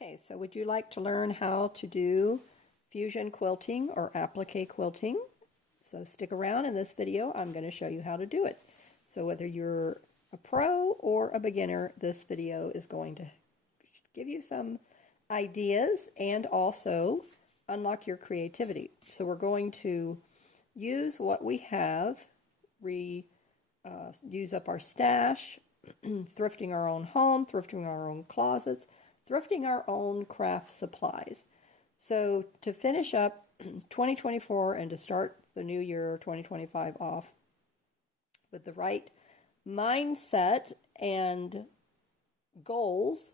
Okay, so would you like to learn how to do fusion quilting or applique quilting? So stick around. In this video, I'm going to show you how to do it. So whether you're a pro or a beginner, this video is going to give you some ideas and also unlock your creativity. So we're going to use what we have, use up our stash, thrifting our own home, thrifting our own closets, thrifting our own craft supplies. So to finish up 2024 and to start the new year 2025 off with the right mindset and goals,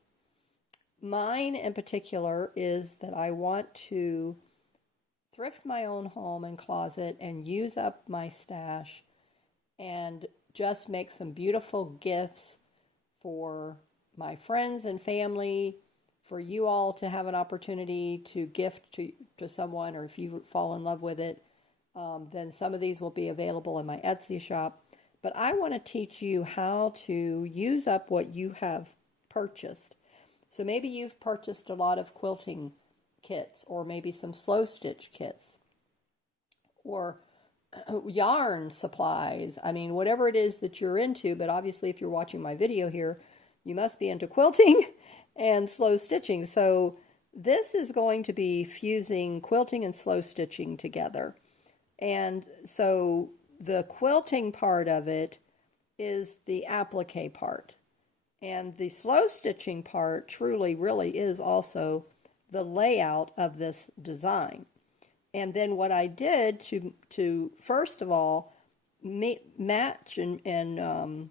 mine in particular is that I want to thrift my own home and closet and use up my stash and just make some beautiful gifts for my friends and family, for you all to have an opportunity to gift to someone, or if you fall in love with it, then some of these will be available in my Etsy shop. But I want to teach you how to use up what you have purchased. So maybe you've purchased a lot of quilting kits, or maybe some slow stitch kits, or yarn supplies. I mean, whatever it is that you're into, but obviously if you're watching my video here, you must be into quilting and slow stitching. So this is going to be fusing quilting and slow stitching together. And so the quilting part of it is the applique part. And the slow stitching part truly really is also the layout of this design. And then what I did to first of all match and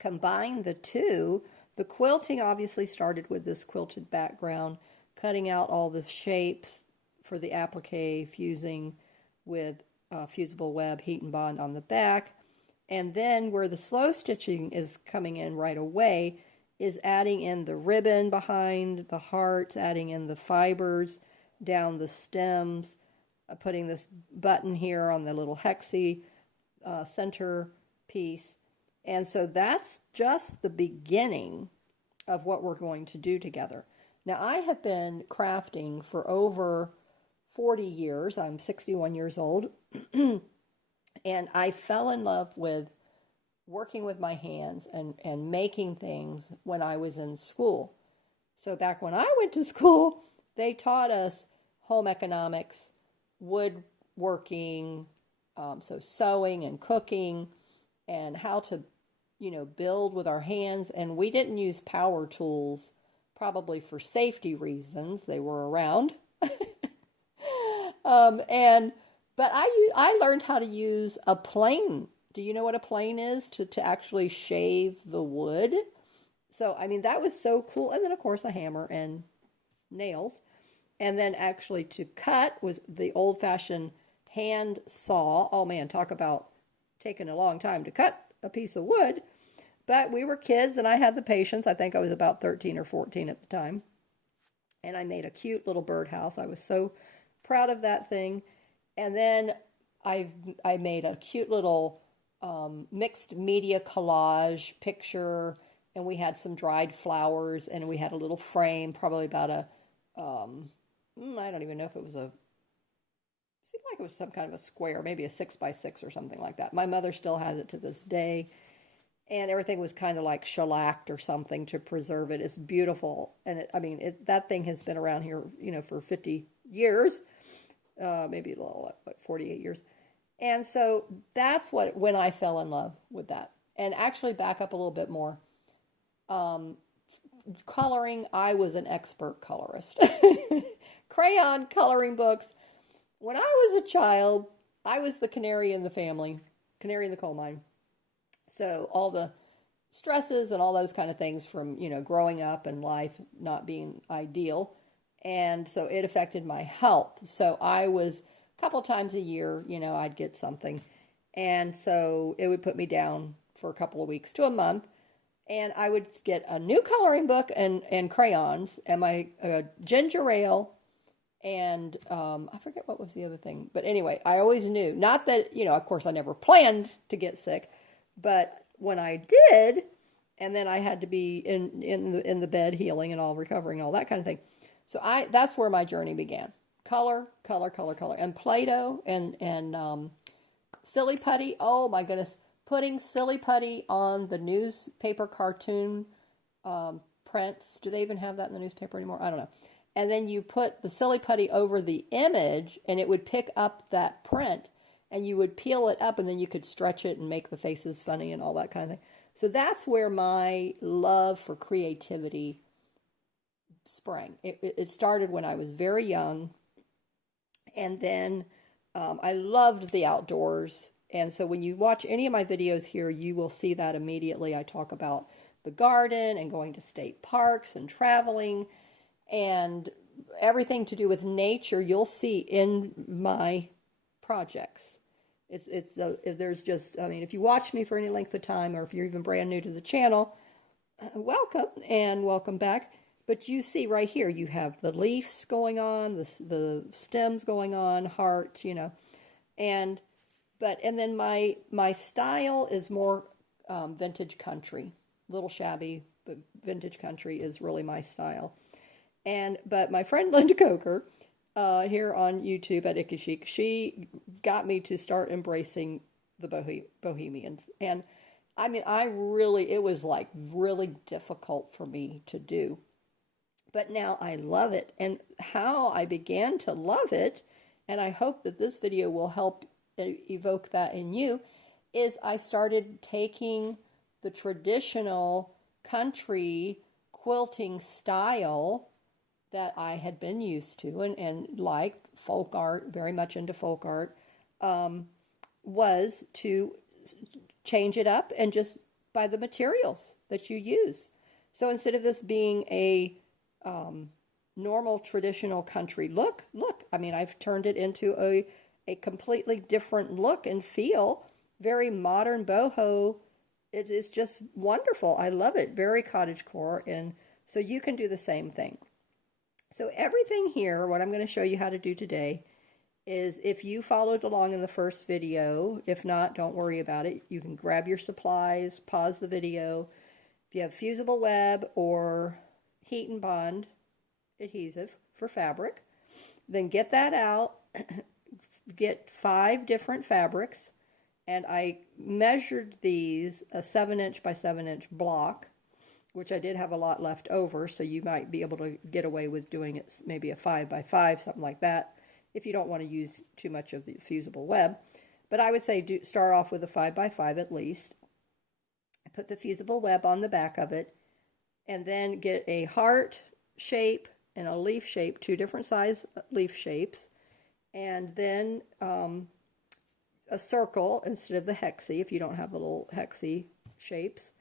combine the two, the quilting obviously started with this quilted background, cutting out all the shapes for the applique, fusing with fusible web, heat and bond on the back. And then where the slow stitching is coming in right away is adding in the ribbon behind the hearts, adding in the fibers down the stems, putting this button here on the little hexie center piece. And so that's just the beginning of what we're going to do together. Now, I have been crafting for over 40 years. I'm 61 years old. And I fell in love with working with my hands and making things when I was in school. So back when I went to school, they taught us home economics, woodworking, so sewing and cooking, and how to, build with our hands. And we didn't use power tools, probably for safety reasons. They were around. But I learned how to use a plane. Do you know what a plane is? To actually shave the wood. So, I mean, that was so cool. And then, of course, a hammer and nails. And then actually to cut was the old-fashioned hand saw. Oh, man, talk about taking a long time to cut a piece of wood. But we were kids, and I had the patience. I think I was about 13 or 14 at the time. And I made a cute little birdhouse. I was so proud of that thing. And then I made a cute little mixed media collage picture, and we had some dried flowers, and we had a little frame, probably about a, I don't even know if it was seemed like it was some kind of a square, maybe a 6x6 or something like that. My mother still has it to this day, and everything was kind of like shellacked or something to preserve it. It's beautiful, and that thing has been around here, for 50 years. Maybe a little, 48 years. And so that's when I fell in love with that. And actually back up a little bit more. Coloring, I was an expert colorist. Crayon coloring books. When I was a child, I was the canary in the family, canary in the coal mine. So all the stresses and all those kind of things from, growing up and life not being ideal. And so it affected my health. So I was, a couple times a year, I'd get something. And so it would put me down for a couple of weeks to a month. And I would get a new coloring book and crayons and my ginger ale. And I forget what was the other thing. But anyway, I always knew. Not that, of course I never planned to get sick. But when I did, and then I had to be in the bed healing and all recovering and all that kind of thing. So that's where my journey began. Color, color, color, color, and Play-Doh and silly putty. Oh my goodness, putting silly putty on the newspaper cartoon prints. Do they even have that in the newspaper anymore? I don't know. And then you put the silly putty over the image, and it would pick up that print, and you would peel it up, and then you could stretch it and make the faces funny and all that kind of thing. So that's where my love for creativity sprang. It started when I was very young, and then I loved the outdoors. And so when you watch any of my videos here, you will see that immediately. I talk about the garden and going to state parks and traveling and everything to do with nature. You'll see in my projects. There's just, I mean, if you watch me for any length of time, or if you're even brand new to the channel, welcome and welcome back. But you see right here, you have the leaves going on, the stems going on, hearts, you know, and then my style is more vintage country, little shabby, but vintage country is really my style. But my friend Linda Coker, here on YouTube at Icky Chic, she got me to start embracing the bohemian. And I mean, it was like really difficult for me to do. But now I love it. And how I began to love it, and I hope that this video will help evoke that in you, is I started taking the traditional country quilting style that I had been used to and like folk art, very much into folk art, was to change it up and just by the materials that you use. So instead of this being a normal traditional country look, I mean, I've turned it into a completely different look and feel, very modern boho. It is just wonderful. I love it. Very cottagecore. And so you can do the same thing. So everything here, what I'm going to show you how to do today, is if you followed along in the first video, if not, don't worry about it. You can grab your supplies, pause the video. If you have fusible web or heat and bond adhesive for fabric, then get that out. Get 5 different fabrics, and I measured these a 7" by 7" block, which I did have a lot left over, so you might be able to get away with doing it maybe a 5 by 5, something like that, if you don't want to use too much of the fusible web. But I would say start off with a 5 by 5 at least. Put the fusible web on the back of it, and then get a heart shape and a leaf shape, 2 different size leaf shapes, and then a circle instead of the hexie if you don't have the little hexie shapes.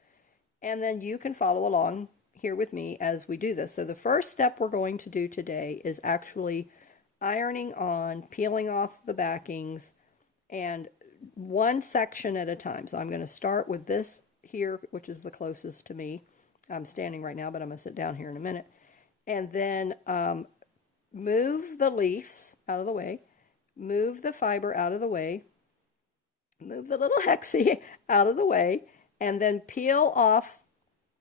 And then you can follow along here with me as we do this. So the first step we're going to do today is actually ironing on, peeling off the backings, and one section at a time. So I'm going to start with this here, which is the closest to me. I'm standing right now, but I'm going to sit down here in a minute. And then move the leaves out of the way, move the fiber out of the way, move the little hexie out of the way, and then peel off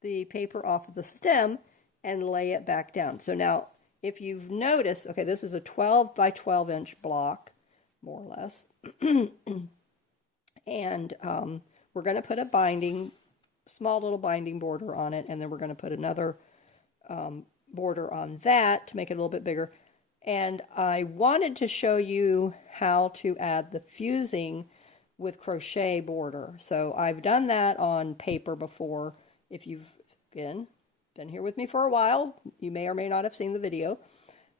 the paper off of the stem and lay it back down. So now, if you've noticed, okay, this is a 12 by 12 inch block, more or less. And we're going to put a binding, small little binding border on it, and then we're going to put another border on that to make it a little bit bigger. And I wanted to show you how to add the fusing with crochet border. So I've done that on paper before. If you've been here with me for a while, you may or may not have seen the video.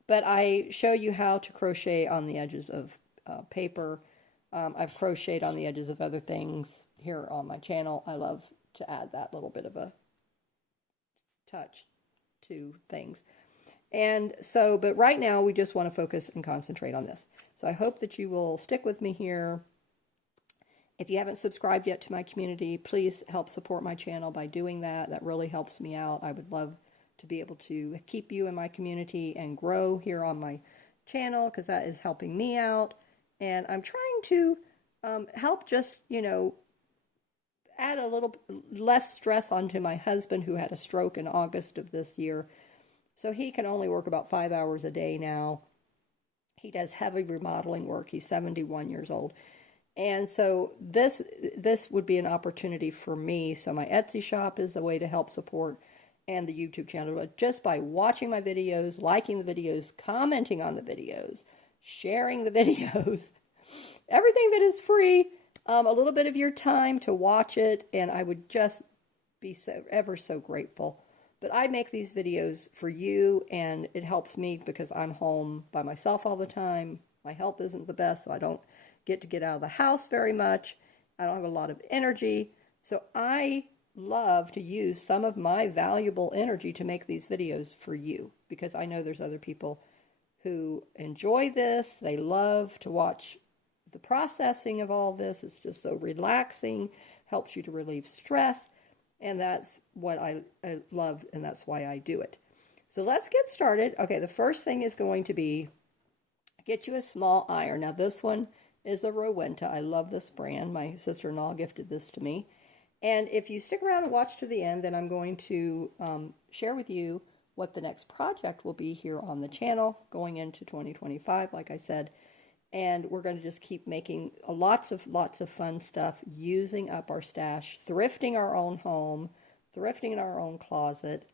But I show you how to crochet on the edges of paper. I've crocheted on the edges of other things here on my channel. I love to add that little bit of a touch to things. And so, but right now we just want to focus and concentrate on this. So I hope that you will stick with me here. If you haven't subscribed yet to my community, please help support my channel by doing that. That really helps me out. I would love to be able to keep you in my community and grow here on my channel, because that is helping me out. And I'm trying to help just, you know, add a little less stress onto my husband, who had a stroke in August of this year. So he can only work about 5 hours a day now. He does heavy remodeling work. He's 71 years old. And so this would be an opportunity for me. So my Etsy shop is a way to help support, and the YouTube channel. But just by watching my videos, liking the videos, commenting on the videos, sharing the videos, everything that is free, a little bit of your time to watch it, and I would just be so ever so grateful. But I make these videos for you, and it helps me because I'm home by myself all the time. My health isn't the best, so I don't get out of the house very much. I don't have a lot of energy. So I love to use some of my valuable energy to make these videos for you, because I know there's other people who enjoy this. They love to watch the processing of all this. It's just so relaxing, helps you to relieve stress, and that's what I love, and that's why I do it. So let's get started. Okay, the first thing is going to be get you a small iron. Now this one is a Rowenta. I love this brand. My sister-in-law gifted this to me. And if you stick around and watch to the end, then I'm going to share with you what the next project will be here on the channel going into 2025, like I said. And we're going to just keep making lots of fun stuff, using up our stash, thrifting our own home, thrifting in our own closet.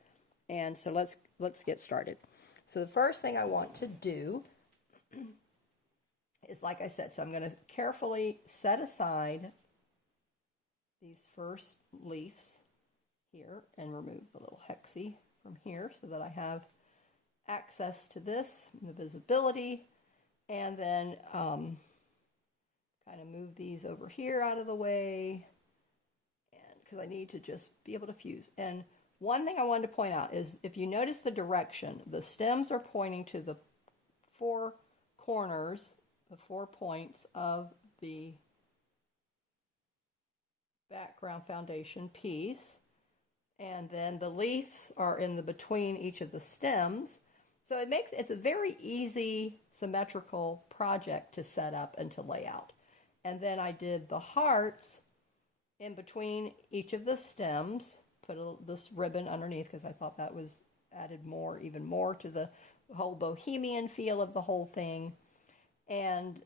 And so let's get started. So the first thing I want to do is, like I said, so I'm going to carefully set aside these first leaves here and remove the little hexie from here so that I have access to this, the visibility, and then kind of move these over here out of the way, and because I need to just be able to fuse. And one thing I wanted to point out is, if you notice the direction, the stems are pointing to the 4 corners, the 4 points of the background foundation piece, and then the leaves are in the between each of the stems. So it's a very easy symmetrical project to set up and to lay out. And then I did the hearts in between each of the stems, put this ribbon underneath because I thought that was added even more to the whole bohemian feel of the whole thing. And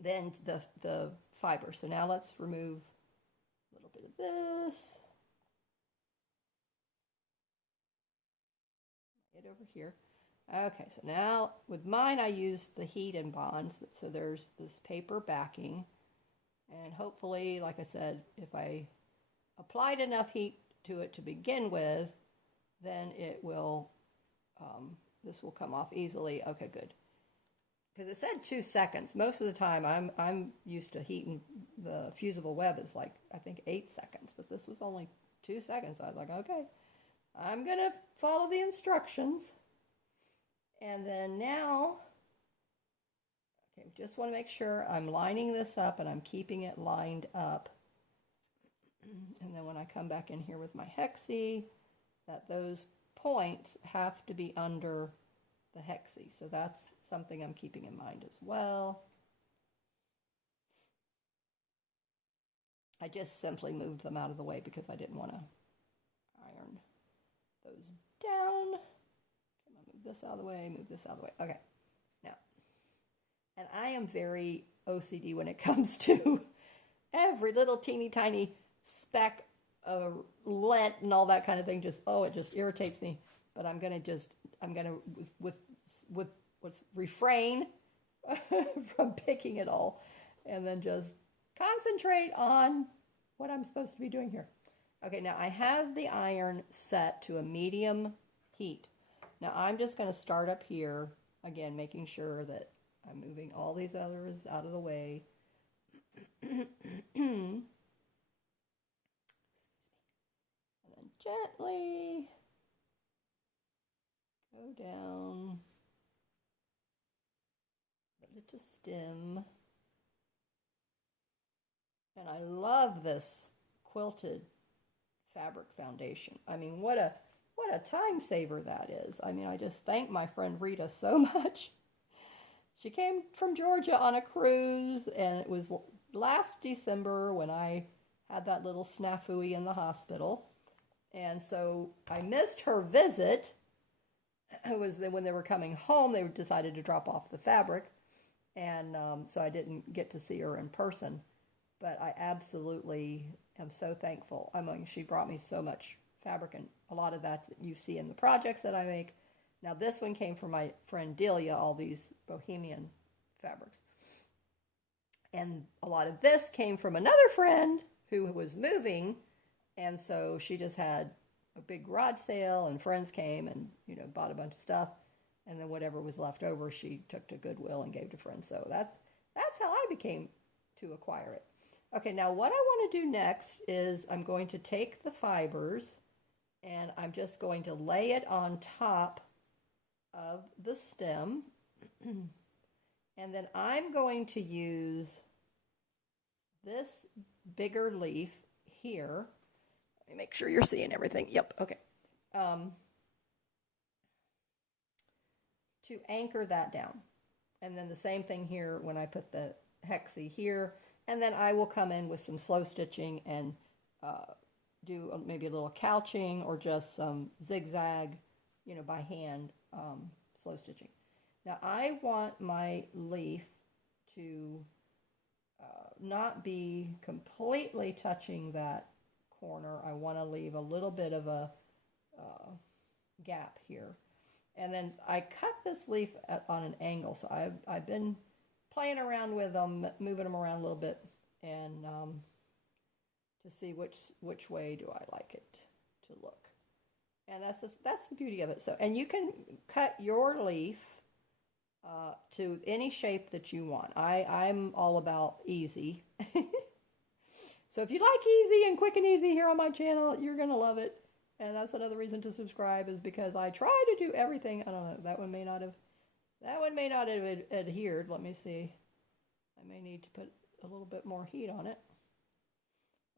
then the fiber. So now let's remove a little bit of this. Get over here. Okay, so now with mine I used the heat and bonds. So there's this paper backing. And hopefully, like I said, if I applied enough heat to it to begin with, then it will, this will come off easily. Okay, good. Because it said 2 seconds. Most of the time, I'm used to heating the fusible web is like, I think 8 seconds, but this was only 2 seconds. I was like, okay, I'm gonna follow the instructions. And then now, okay, just want to make sure I'm lining this up and I'm keeping it lined up. And then when I come back in here with my hexie, that those points have to be under the hexie. So that's something I'm keeping in mind as well. I just simply moved them out of the way because I didn't want to iron those down. Move this out of the way, move this out of the way. Okay, now, and I am very OCD when it comes to every little teeny tiny speck of lint and all that kind of thing. It just irritates me. But I'm gonna refrain from picking it all, and then just concentrate on what I'm supposed to be doing here. Okay, now I have the iron set to a medium heat. Now I'm just going to start up here, again, making sure that I'm moving all these others out of the way. And then gently go down, let it to stem. And I love this quilted fabric foundation. I mean, what a time saver that is. I mean, I just thank my friend Rita so much. She came from Georgia on a cruise, and it was last December when I had that little snafu in the hospital. And so I missed her visit. It was when they were coming home, they decided to drop off the fabric. And so I didn't get to see her in person. But I absolutely am so thankful. I mean, she brought me so much fabric, and a lot of that you see in the projects that I make. Now, this one came from my friend Delia, all these bohemian fabrics. And a lot of this came from another friend who was moving, and so she just had a big garage sale, and friends came and, you know, bought a bunch of stuff, and then whatever was left over, she took to Goodwill and gave to friends. So that's how I became to acquire it. Okay, now what I want to do next is I'm going to take the fibers, and I'm just going to lay it on top of the stem. And then I'm going to use this bigger leaf here. Let me make sure you're seeing everything. Yep, okay. To anchor that down. And then the same thing here when I put the hexie here. And then I will come in with some slow stitching and do maybe a little couching or just some zigzag, you know, by hand slow stitching. Now I want my leaf to not be completely touching that corner. I want to leave a little bit of a gap here. And then I cut this leaf on an angle. So I've been playing around with them, moving them around a little bit, and to see which way do I like it to look. And that's the beauty of it. So, and you can cut your leaf to any shape that you want. I'm all about easy. So if you like easy and quick and easy here on my channel, you're gonna love it. And that's another reason to subscribe, is because I try to do everything. I don't know, that one may not have adhered. Let me see. I may need to put a little bit more heat on it.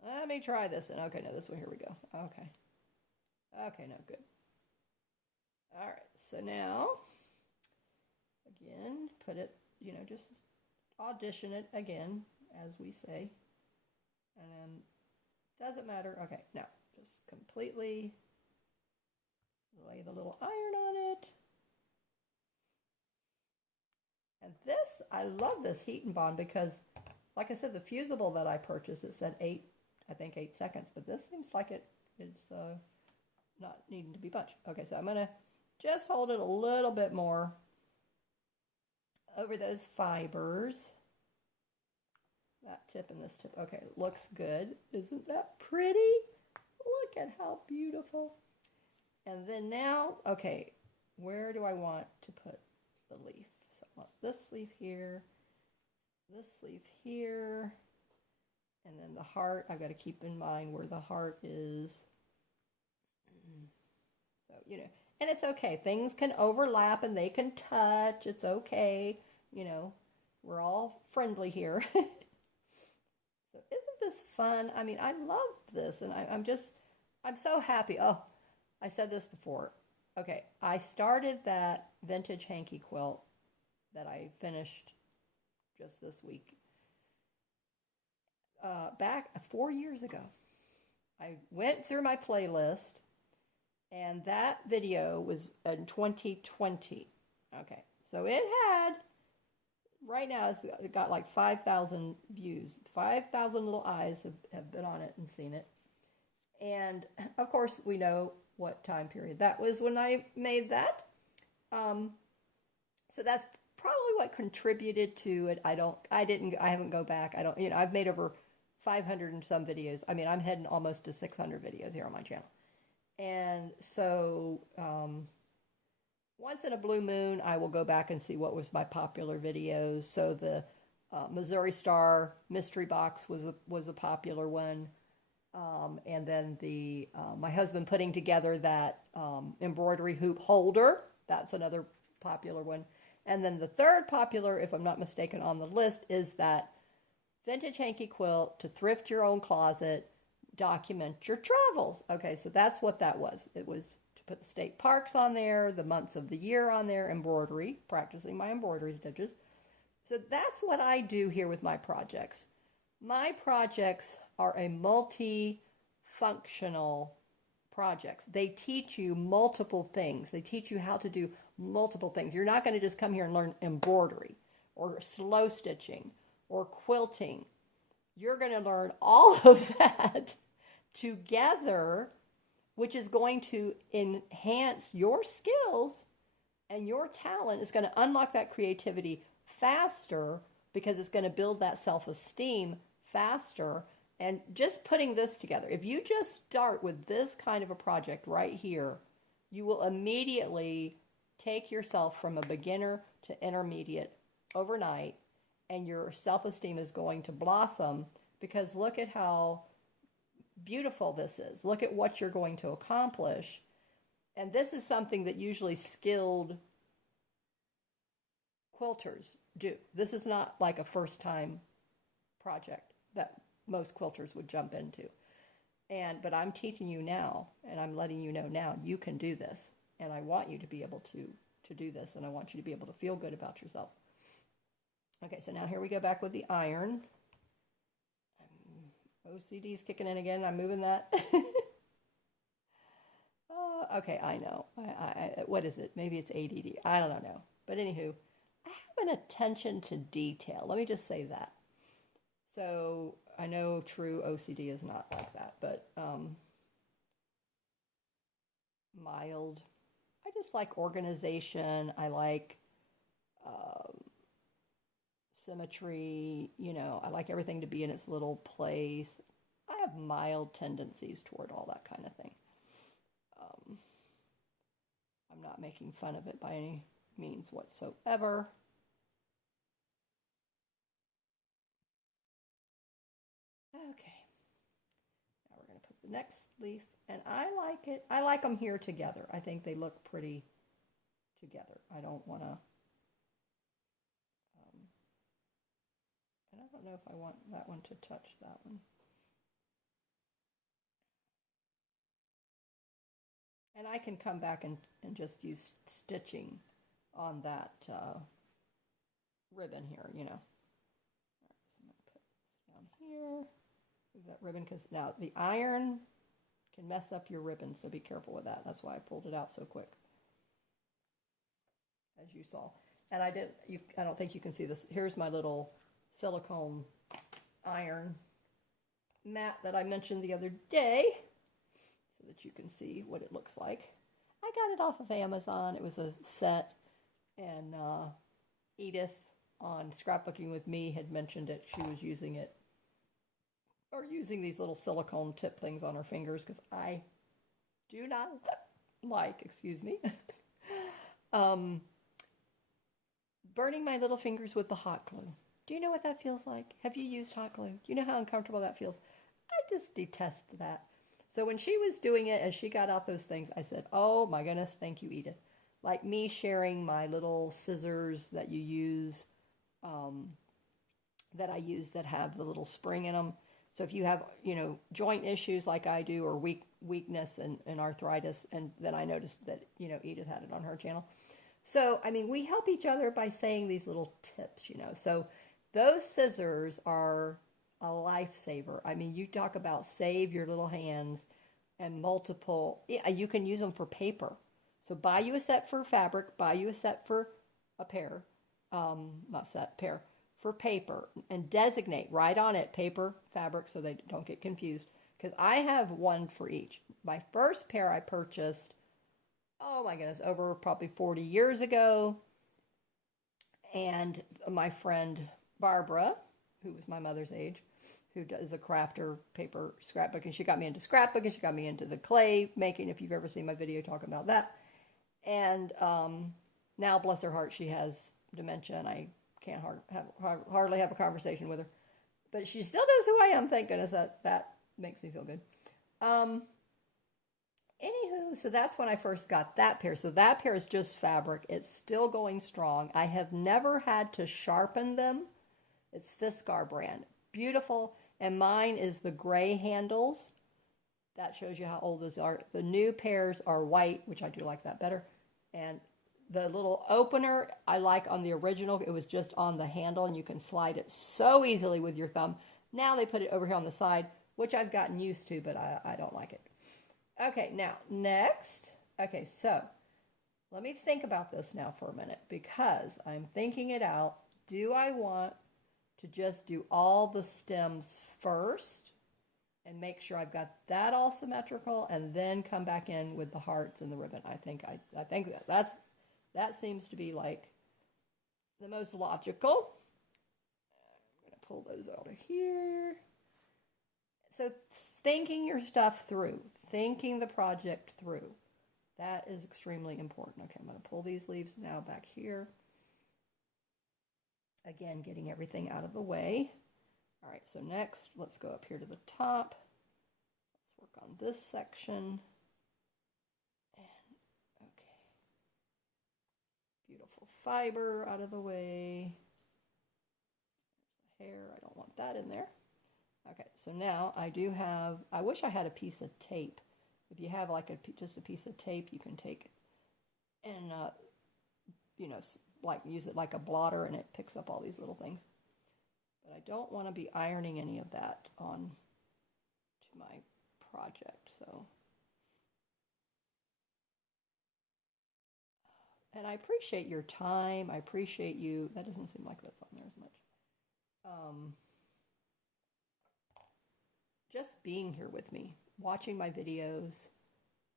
Let me try this. And okay, no, this one, here we go. Okay. Okay, no, good. All right, so now, again, put it, you know, just audition it again, as we say. And then, doesn't matter. Okay, no, just completely lay the little iron on it. And this, I love this heat and bond because, like I said, the fusible that I purchased, it said 8 seconds, but this seems like it's not needing to be bunched. Okay, so I'm going to just hold it a little bit more over those fibers. That tip and this tip. Okay, looks good. Isn't that pretty? Look at how beautiful. And then now, okay, where do I want to put the leaf? So I want this leaf here, and then the heart. I've got to keep in mind where the heart is. So, you know, and it's okay. Things can overlap and they can touch. It's okay. You know, we're all friendly here. So isn't this fun? I mean, I love this, and I'm so happy. Oh, I said this before. Okay, I started that vintage hanky quilt that I finished just this week. Back 4 years ago. I went through my playlist, and that video was in 2020. Okay, so it had, right now it's got like 5,000 views. 5,000 little eyes have been on it and seen it. And of course we know what time period that was when I made that. So that's probably what contributed to it. I haven't go back. I've made over 500 and some videos. I mean, I'm heading almost to 600 videos here on my channel. And so, once in a blue moon, I will go back and see what was my popular videos. So the Missouri Star mystery box was a popular one. And then the my husband putting together that embroidery hoop holder. That's another popular one. And then the third popular, if I'm not mistaken, on the list is that vintage hanky quilt to thrift your own closet, document your travels. Okay, so that's what that was. It was to put the state parks on there, the months of the year on there, embroidery, practicing my embroidery stitches. So that's what I do here with my projects. My projects are a multi-functional projects. They teach you multiple things. They teach you how to do multiple things. You're not going to just come here and learn embroidery or slow stitching or quilting. You're going to learn all of that together, which is going to enhance your skills and your talent. Is going to unlock that creativity faster because it's going to build that self-esteem faster. And just putting this together, if you just start with this kind of a project right here, you will immediately take yourself from a beginner to intermediate overnight, and your self-esteem is going to blossom because look at how beautiful this is. Look at what you're going to accomplish. And this is something that usually skilled quilters do. This is not like a first-time project that most quilters would jump into. But I'm teaching you now, and I'm letting you know now, you can do this. And I want you to be able to do this, and I want you to be able to feel good about yourself. Okay, so now here we go back with the iron. OCD's kicking in again. I'm moving that. Okay, I know. What is it? Maybe it's ADD. I don't know. But anywho, I have an attention to detail. Let me just say that. So I know true OCD is not like that, but mild. I just like organization. I like symmetry. You know, I like everything to be in its little place. I have mild tendencies toward all that kind of thing. I'm not making fun of it by any means whatsoever. Okay. Now we're going to put the next leaf, and I like it. I like them here together. I think they look pretty together. I don't want to, and I don't know if I want that one to touch that one. And I can come back and just use stitching on that ribbon here, you know. All right, so I'm going to put this down here. Move that ribbon, because now the iron can mess up your ribbon, so be careful with that. That's why I pulled it out so quick, as you saw. And I don't think you can see this. Here's my little silicone iron mat that I mentioned the other day, so that you can see what it looks like. I got it off of Amazon. It was a set, and Edith on Scrapbooking with Me had mentioned it. She was using it, or using these little silicone tip things on her fingers, because I do not like, excuse me, burning my little fingers with the hot glue. Do you know what that feels like? Have you used hot glue? Do you know how uncomfortable that feels? I just detest that. So when she was doing it and she got out those things, I said, oh my goodness, thank you, Edith. Like me sharing my little scissors that you use, that I use that have the little spring in them. So if you have, joint issues like I do, or weakness and arthritis, and then I noticed that, Edith had it on her channel. So, we help each other by saying these little tips, So those scissors are a lifesaver. You talk about save your little hands, and multiple, you can use them for paper. So buy you a set for fabric, buy you a set for a pair, pair, for paper, and designate right on it, paper, fabric, so they don't get confused. Because I have one for each. My first pair I purchased, oh my goodness, over probably 40 years ago. And my friend Barbara, who was my mother's age, who does a crafter paper scrapbooking. She got me into scrapbooking. She got me into the clay making, if you've ever seen my video talking about that. And now, bless her heart, she has dementia, and I can't hardly have a conversation with her. But she still knows who I am, thank goodness. That makes me feel good. Anywho, so that's when I first got that pair. So that pair is just fabric. It's still going strong. I have never had to sharpen them. It's Fiskar brand. Beautiful. And mine is the gray handles. That shows you how old those are. The new pairs are white, which I do like that better. And the little opener, I like on the original. It was just on the handle, and you can slide it so easily with your thumb. Now they put it over here on the side, which I've gotten used to, but I don't like it. Okay, now next. Okay, so let me think about this now for a minute because I'm thinking it out. Do I want to just do all the stems first and make sure I've got that all symmetrical and then come back in with the hearts and the ribbon? I think that seems to be like the most logical. I'm going to pull those out of here. So thinking your stuff through, thinking the project through, that is extremely important. Okay, I'm going to pull these leaves now back here. Again, getting everything out of the way. All right, so next, let's go up here to the top. Let's work on this section. And, okay. Beautiful fiber out of the way. There's the hair, I don't want that in there. Okay, so now I do have, I wish I had a piece of tape. If you have like just a piece of tape, you can take it and, you know, like use it like a blotter and it picks up all these little things. But I don't want to be ironing any of that on to my project, so. And I appreciate your time. I appreciate you. That doesn't seem like that's on there as much. Just being here with me, watching my videos.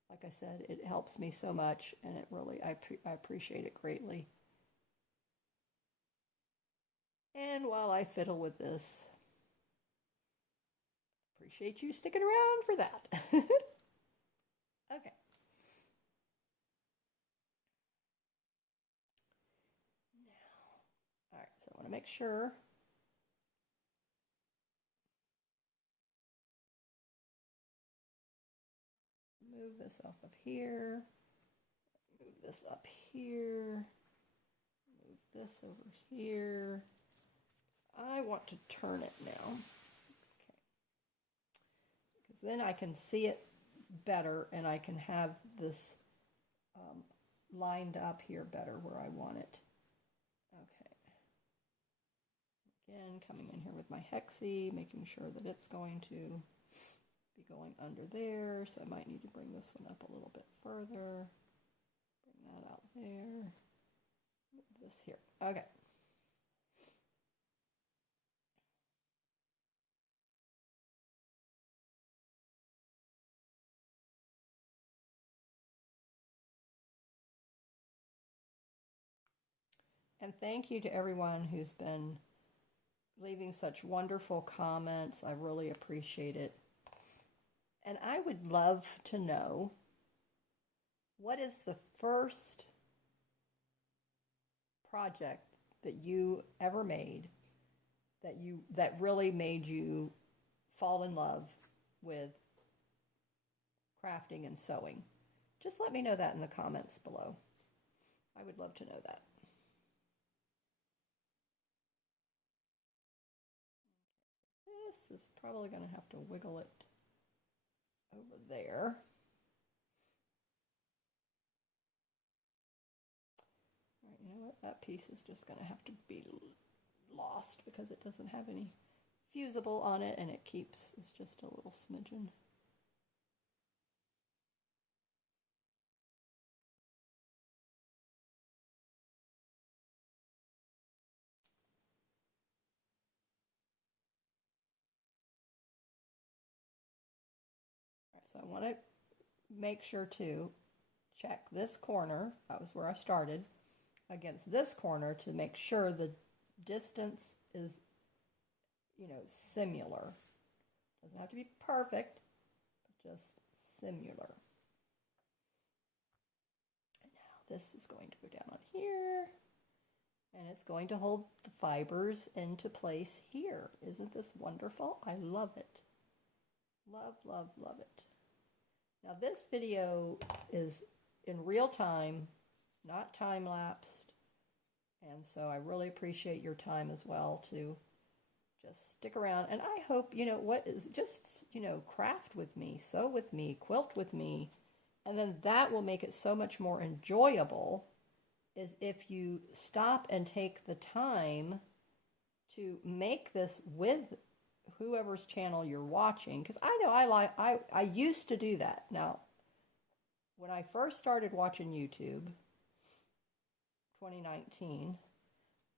Like I said, it helps me so much, and it really, I appreciate it greatly. And while I fiddle with this, appreciate you sticking around for that. Okay. Now, all right, so I want to make sure. Move this off of here. Move this up here. Move this over here. I want to turn it now. Okay. Because then I can see it better and I can have this lined up here better where I want it. Okay. Again, coming in here with my hexie, making sure that it's going to be going under there, so I might need to bring this one up a little bit further. Bring that out there. Move this here. Okay. And thank you to everyone who's been leaving such wonderful comments. I really appreciate it. And I would love to know, what is the first project that you ever made that really made you fall in love with crafting and sewing? Just let me know that in the comments below. I would love to know that. This is probably going to have to wiggle it over there. All right, you know what? That piece is just going to have to be lost because it doesn't have any fusible on it, and it's just a little smidgen. So I want to make sure to check this corner, that was where I started, against this corner to make sure the distance is, you know, similar. Doesn't have to be perfect, but just similar. And now this is going to go down on here, and it's going to hold the fibers into place here. Isn't this wonderful? I love it. Love, love, love it. Now this video is in real time, not time-lapsed, and so I really appreciate your time as well to just stick around. And I hope, you know, craft with me, sew with me, quilt with me, and then that will make it so much more enjoyable is if you stop and take the time to make this with whoever's channel you're watching, because I know I used to do that. Now, when I first started watching YouTube, 2019,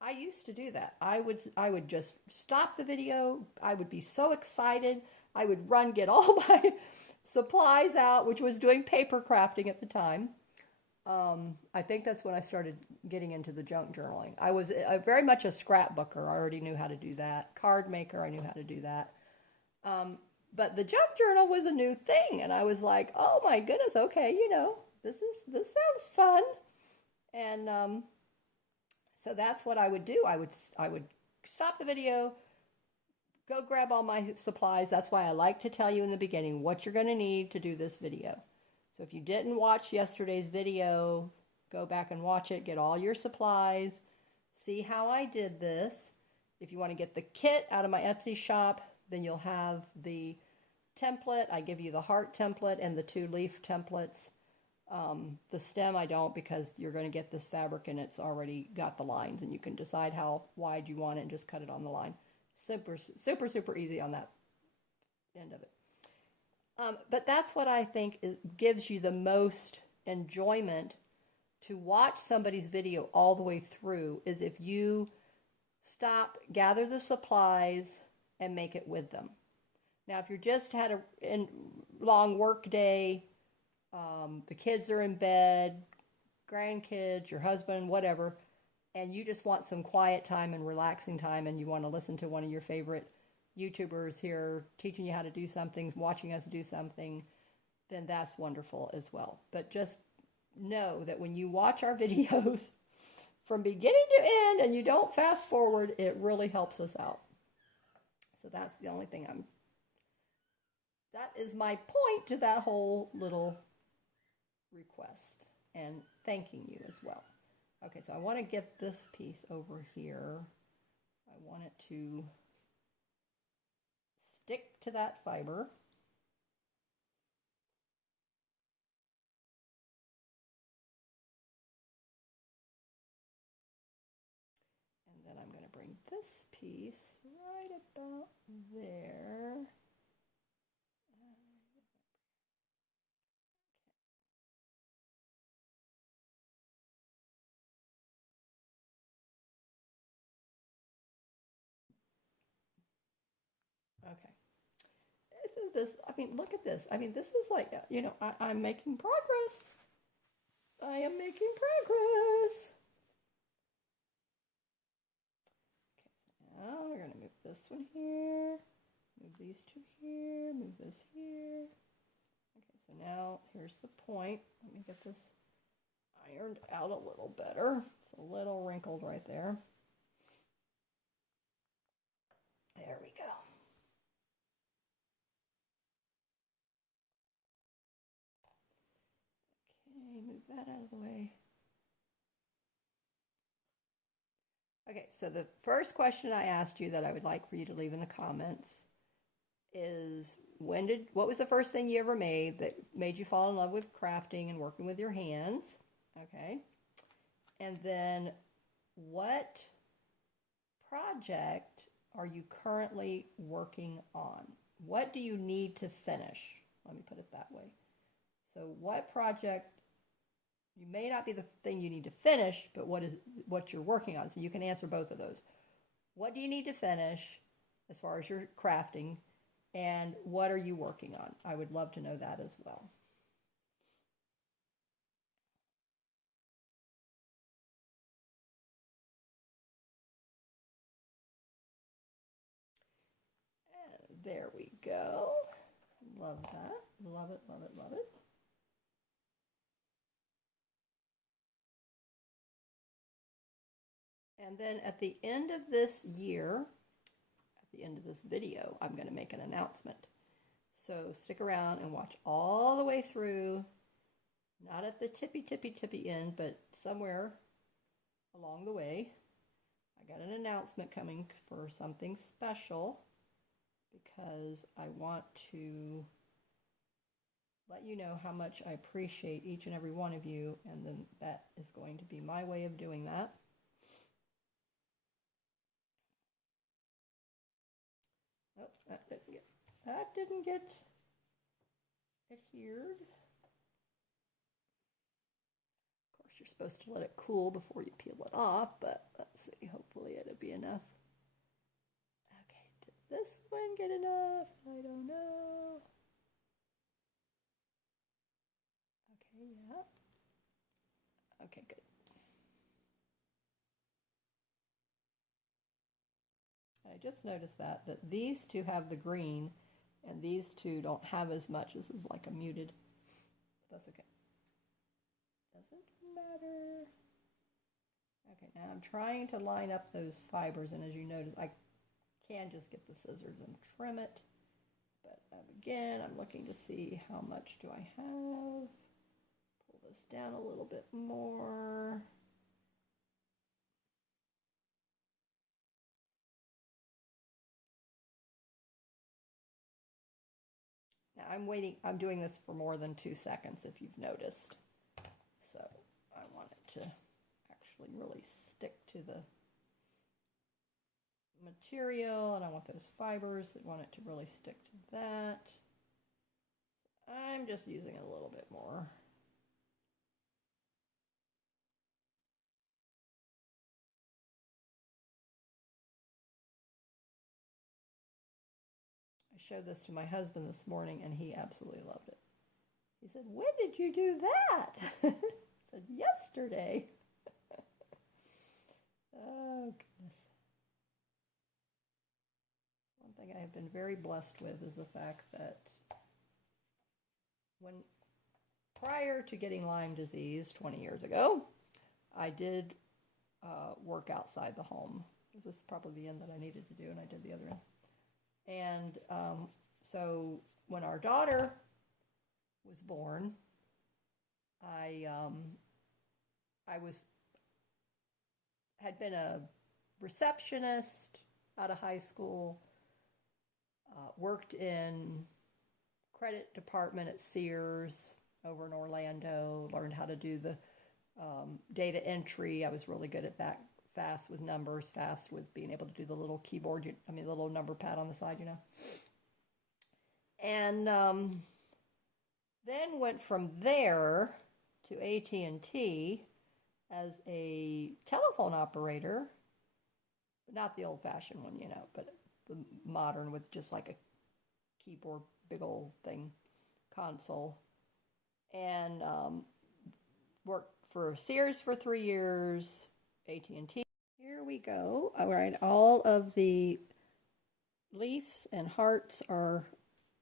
I used to do that. I would just stop the video. I would be so excited. I would run, get all my supplies out, which was doing paper crafting at the time. I think that's when I started getting into the junk journaling. I was very much a scrapbooker. I already knew how to do that. Card maker, I knew how to do that. But the junk journal was a new thing, and I was like, "Oh my goodness, okay, this sounds fun." And so that's what I would do. I would stop the video, go grab all my supplies. That's why I like to tell you in the beginning what you're going to need to do this video. So if you didn't watch yesterday's video, go back and watch it, get all your supplies, see how I did this. If you want to get the kit out of my Etsy shop, then you'll have the template. I give you the heart template and the 2-leaf templates. The stem I don't, because you're going to get this fabric and it's already got the lines, and you can decide how wide you want it and just cut it on the line. Super, super, super easy on that end of it. But that's what I think gives you the most enjoyment to watch somebody's video all the way through, is if you stop, gather the supplies, and make it with them. Now, if you just had a long work day, the kids are in bed, grandkids, your husband, whatever, and you just want some quiet time and relaxing time, and you want to listen to one of your favorite YouTubers here teaching you how to do something, watching us do something, then that's wonderful as well. But just know that when you watch our videos from beginning to end and you don't fast forward, it really helps us out. So that's the only thing that is my point to that whole little request, and thanking you as well. Okay, so I want to get this piece over here. I want it to stick to that fiber. And then I'm going to bring this piece right about there. Okay. Isn't this, I mean, look at this. I mean, this is like, I'm making progress. I am making progress. Okay, so now we're going to move this one here, move these two here, move this here. Okay, so now here's the point. Let me get this ironed out a little better. It's a little wrinkled right there. There we go. Okay, move that out of the way. Okay, so the first question I asked you that I would like for you to leave in the comments is, what was the first thing you ever made that made you fall in love with crafting and working with your hands? Okay. And then what project are you currently working on? What do you need to finish? Let me put it that way. So what project, you may not be the thing you need to finish, but what you're working on. So you can answer both of those. What do you need to finish as far as your crafting, and what are you working on? I would love to know that as well. And there we go. Love that. Love it, love it, love it. And then at the end of this year, at the end of this video, I'm going to make an announcement. So stick around and watch all the way through, not at the tippy end, but somewhere along the way. I got an announcement coming for something special, because I want to let you know how much I appreciate each and every one of you, and then that is going to be my way of doing that. Oh, that didn't get adhered. Of course, you're supposed to let it cool before you peel it off, but let's see, hopefully it'll be enough. Okay, did this one get enough? I don't know. Okay, yeah. Okay, good. I just noticed that these two have the green and these two don't have as much. This is like a muted. That's okay. Doesn't matter. Okay, now I'm trying to line up those fibers, and as you notice, I can just get the scissors and trim it. But again, I'm looking to see how much do I have. Pull this down a little bit more. Now I'm waiting, I'm doing this for more than 2 seconds if you've noticed. So I want it to actually really stick to the material, and I want those fibers that want it to really stick to that. I'm just using it a little bit more. I showed this to my husband this morning, and he absolutely loved it. He said, "When did you do that?" I said, "Yesterday." Oh, goodness. One thing I have been very blessed with is the fact that prior to getting Lyme disease 20 years ago, I did work outside the home. This is probably the end that I needed to do, and I did the other end. And so when our daughter was born, I had been a receptionist out of high school, worked in credit department at Sears over in Orlando, learned how to do the data entry. I was really good at that, fast with numbers, fast with being able to do the little keyboard, the little number pad on the side, And then went from there to AT&T as a telephone operator, not the old-fashioned one, but the modern with just like a keyboard, big old thing, console. And worked for Sears for 3 years, AT&T. Here we go. All right, all of the leaves and hearts are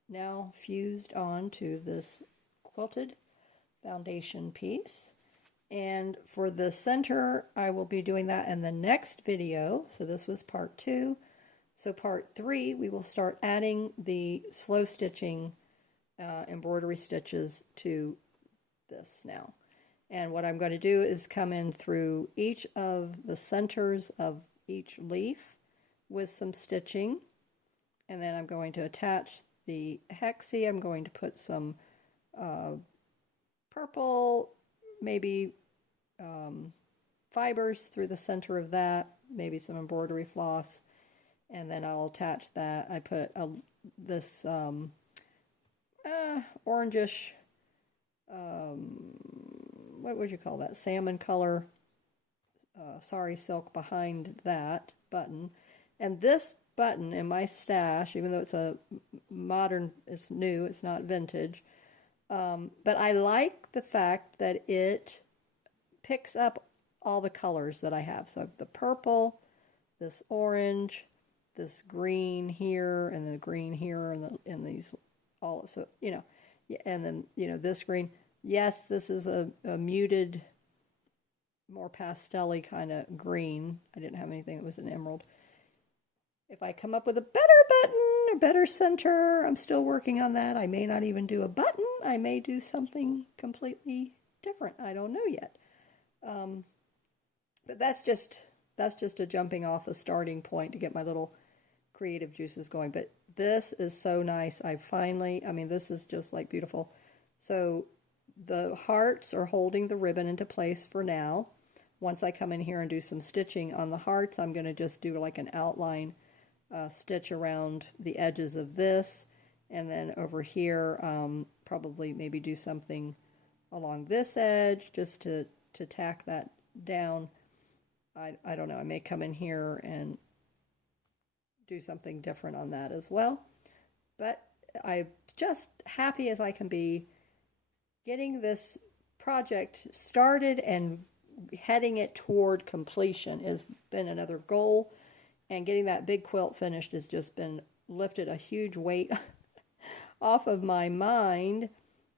now fused onto this quilted foundation piece. And for the center, I will be doing that in the next video. So this was part 2. So part 3, we will start adding the slow stitching embroidery stitches to this now. And what I'm going to do is come in through each of the centers of each leaf with some stitching. And then I'm going to attach the hexie. I'm going to put some purple, maybe fibers through the center of that, maybe some embroidery floss, and then I'll attach that. I put this orangish, what would you call that, salmon color sari silk behind that button. And this button in my stash, even though it's a modern, it's new, it's not vintage, but I like the fact that it picks up all the colors that I have. So the purple, this orange, this green here, and the green here, and these all, so, and then, this green. Yes, this is a muted, more pastel-y kind of green. I didn't have anything that was an emerald. If I come up with a better button, a better center, I'm still working on that. I may not even do a button. I may do something completely different. I don't know yet. But that's just a jumping off, a starting point to get my little creative juices going. But this is so nice. This is just like beautiful. So the hearts are holding the ribbon into place for now. Once I come in here and do some stitching on the hearts, I'm going to just do like an outline stitch around the edges of this, and then over here probably maybe do something along this edge just to tack that down. I don't know, I may come in here and do something different on that as well. But I'm just happy as I can be getting this project started and heading it toward completion has been another goal. And getting that big quilt finished has just been lifted a huge weight off of my mind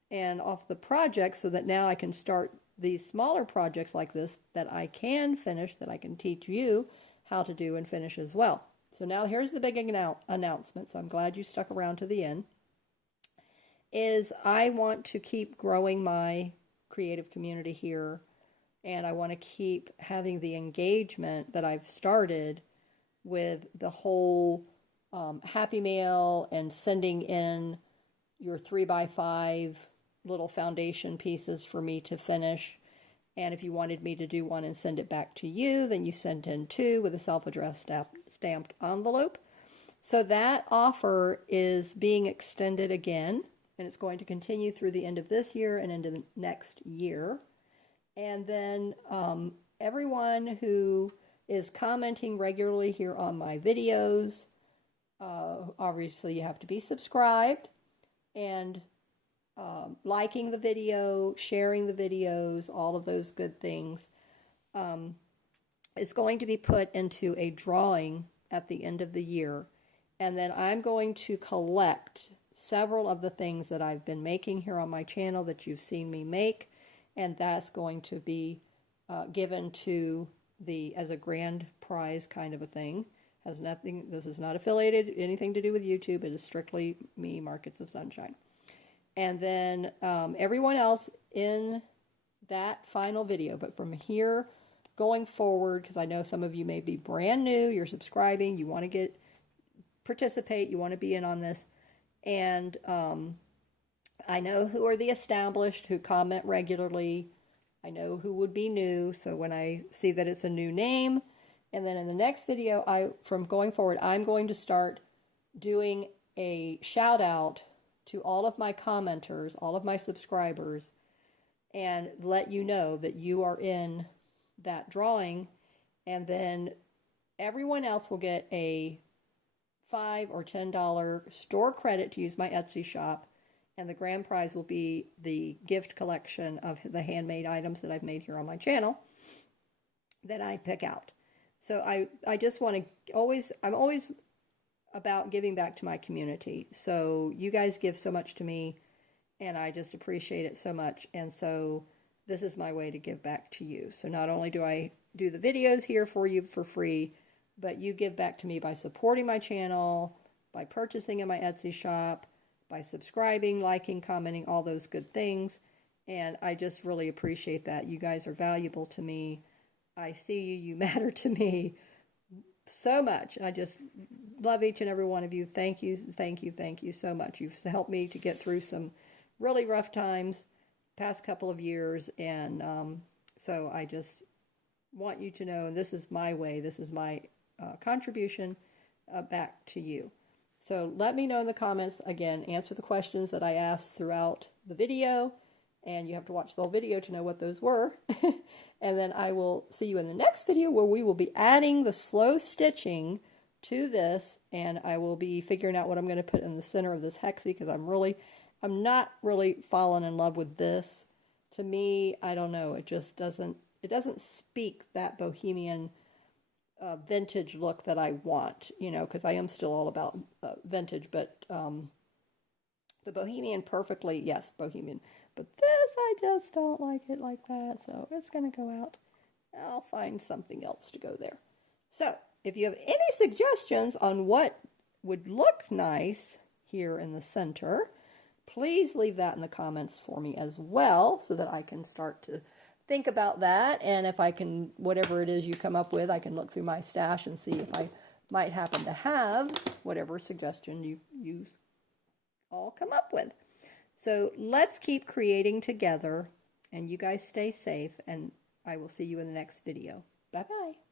and off the project, so that now I can start these smaller projects like this that I can finish, that I can teach you how to do and finish as well. So now here's the big announcement, so I'm glad you stuck around to the end, is I want to keep growing my creative community here, and I want to keep having the engagement that I've started with the whole Happy Mail and sending in your 3x5 little foundation pieces for me to finish. And if you wanted me to do one and send it back to you, then you sent in 2 with a self-addressed stamped envelope. So that offer is being extended again, and it's going to continue through the end of this year and into the next year. And then everyone who is commenting regularly here on my videos, obviously you have to be subscribed, and liking the video, sharing the videos, all of those good things, is going to be put into a drawing at the end of the year. And then I'm going to collect several of the things that I've been making here on my channel that you've seen me make, and that's going to be given to as a grand prize kind of a thing. Has nothing, this is not affiliated, anything to do with YouTube. It is strictly me, Markets of Sunshine. And then everyone else in that final video, but from here going forward, because I know some of you may be brand new, you're subscribing, you want to participate, you want to be in on this, and I know who are the established, who comment regularly. I know who would be new, so when I see that it's a new name, and then in the next video, from going forward, I'm going to start doing a shout out to all of my commenters, all of my subscribers, and let you know that you are in that drawing, and then everyone else will get a $5 or $10 store credit to use my Etsy shop, and the grand prize will be the gift collection of the handmade items that I've made here on my channel that I pick out. So I just want to I'm always about giving back to my community. So you guys give so much to me, and I just appreciate it so much. And so this is my way to give back to you. So not only do I do the videos here for you for free, but you give back to me by supporting my channel, by purchasing in my Etsy shop, by subscribing, liking, commenting, all those good things. And I just really appreciate that. You guys are valuable to me. I see you. You matter to me so much. I just love each and every one of you. Thank you, thank you, thank you so much. You've helped me to get through some really rough times past couple of years, and so I just want you to know, and this is my way, this is my contribution back to you. So let me know in the comments. Again, answer the questions that I asked throughout the video, and you have to watch the whole video to know what those were. And then I will see you in the next video, where we will be adding the slow stitching to this, and I will be figuring out what I'm going to put in the center of this hexie, because I'm not really falling in love with this. To me, I don't know, it just doesn't speak that bohemian vintage look that I want, you know, because I am still all about vintage, but the bohemian perfectly, yes, bohemian. But this, I just don't like it like that, so it's going to go out. I'll find something else to go there. So, if you have any suggestions on what would look nice here in the center, please leave that in the comments for me as well, so that I can start to think about that. And if I can, whatever it is you come up with, I can look through my stash and see if I might happen to have whatever suggestion you all come up with. So let's keep creating together, and you guys stay safe, and I will see you in the next video. Bye-bye.